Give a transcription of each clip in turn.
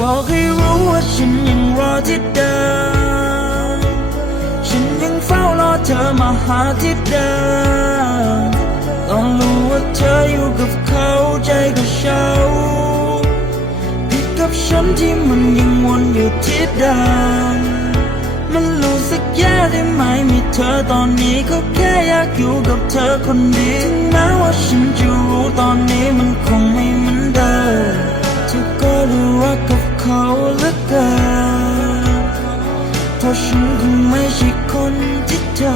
บอกให้รู้ว่าฉันยังรอที่เดิมฉันยังเฝ้ารอเธอมาหาที่เดิมต้อนรู้ว่าเธออยู่กับเขาใจก็เช้าผิดกับฉันที่มันยังวนอยู่ที่เดิมมันรู้สึกแย่ได้ไหมมีเธอตอนนี้ก็แค่อยากอยู่กับเธอคนเดียวถึงแม้ว่า ราะฉันคงไม่ใช่คนที่เธอ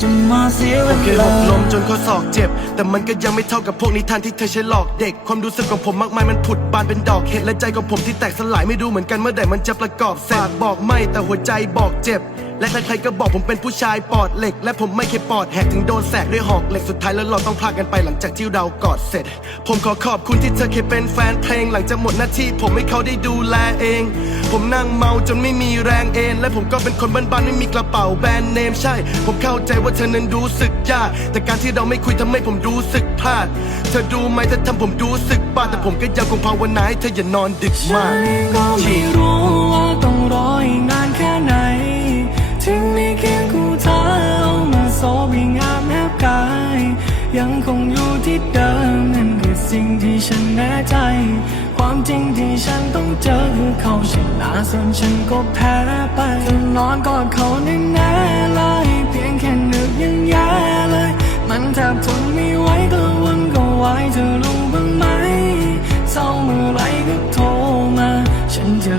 จะมาเสียเวผมเคหกล้มจนข้อศอกเจ็บ แต่มันก็ยังไม่เท่ากับพวกนิทานที่เธอใช้หลอกเด็ก ความรู้สึกของผมมากมายมันผุดบานเป็นดอกเห็ดและใจของผมที่แตกสลายไม่ดูเหมือนกันเมื่อใดมันจะประกอบเสร็จปากบอกไม่แต่หัวใจบอกเจ็บและใครๆก็บอกผมเป็นผู้ชายปอดเหล็ก และผมไม่เคยปอดแหกถึงโดนแสกด้วยหอกเหล็กสุดท้ายแล้วเราต้องพลาดกันไปหลังจากที่เรากอดเสร็จ ผมขอขอบคุณที่เธอเคยเป็นแฟนเพลง หลังจากหมดหน้าที่ผมให้เขาได้ดูแลเอง ผมนั่งเมาจนไม่มีแรงเอนและผมก็เป็นคนบ้านๆไม่มีกระเป๋าแบรนด์เนมใช่ ผมเข้าใจว่าเธอนั้นรู้สึกยากแต่การที่เราไม่คุยทำให้ผมรู้สึกพลาด เธอดูไหมเธอทำผมรู้สึกบ้าแต่ผมก็ยังคงภาวนาให้เธออย่านอนดึกมาก ยังคงอยู่ที่เดิมนั่นคือสิ่งที่ฉันแน่ใจ ความจริงที่ฉันต้องเจอคือเขาชนะส่วนฉันก็แพ้ไปจะนอนกอดเขาแน่ๆเลยเพียงแค่นึกยังแย่เลย มันแทบทนไม่ไหวก็วันก็ไหวเธอรู้บ้างไหมเศร้าเมื่อไรก็โทรมา ฉันจะ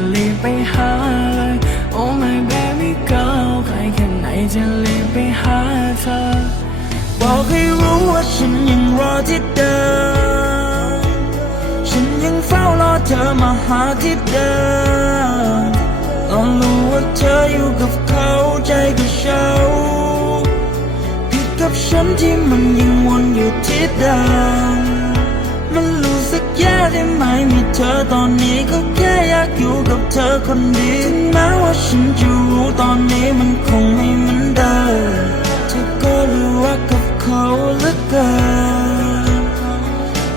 บอกให้รู้ว่าฉันยังรอที่เดิม ฉันยังเฝ้ารอเธอมาหาที่เดิมตอนรู้ว่าเธออยู่กับเขาใจก็เช้าผิดกับฉันที่มันยังวนอยู่ที่เดิม มันรู้สึกแย่ได้ไหมมีเธอตอนนี้ก็แค่อยากอยู่กับเธอคนเดียวถึงแม้ว่าฉันจะรู้ตอนนี้มันคงไม่เหมือนเดิม เกิน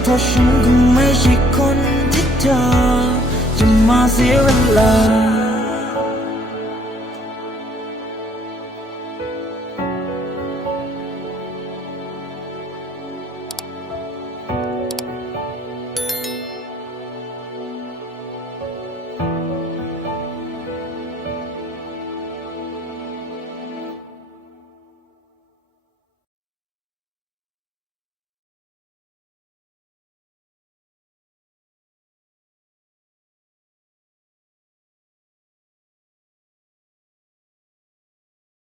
เพราะฉันคงไม่ใช่คนที่เธอจะมาเสียเวลา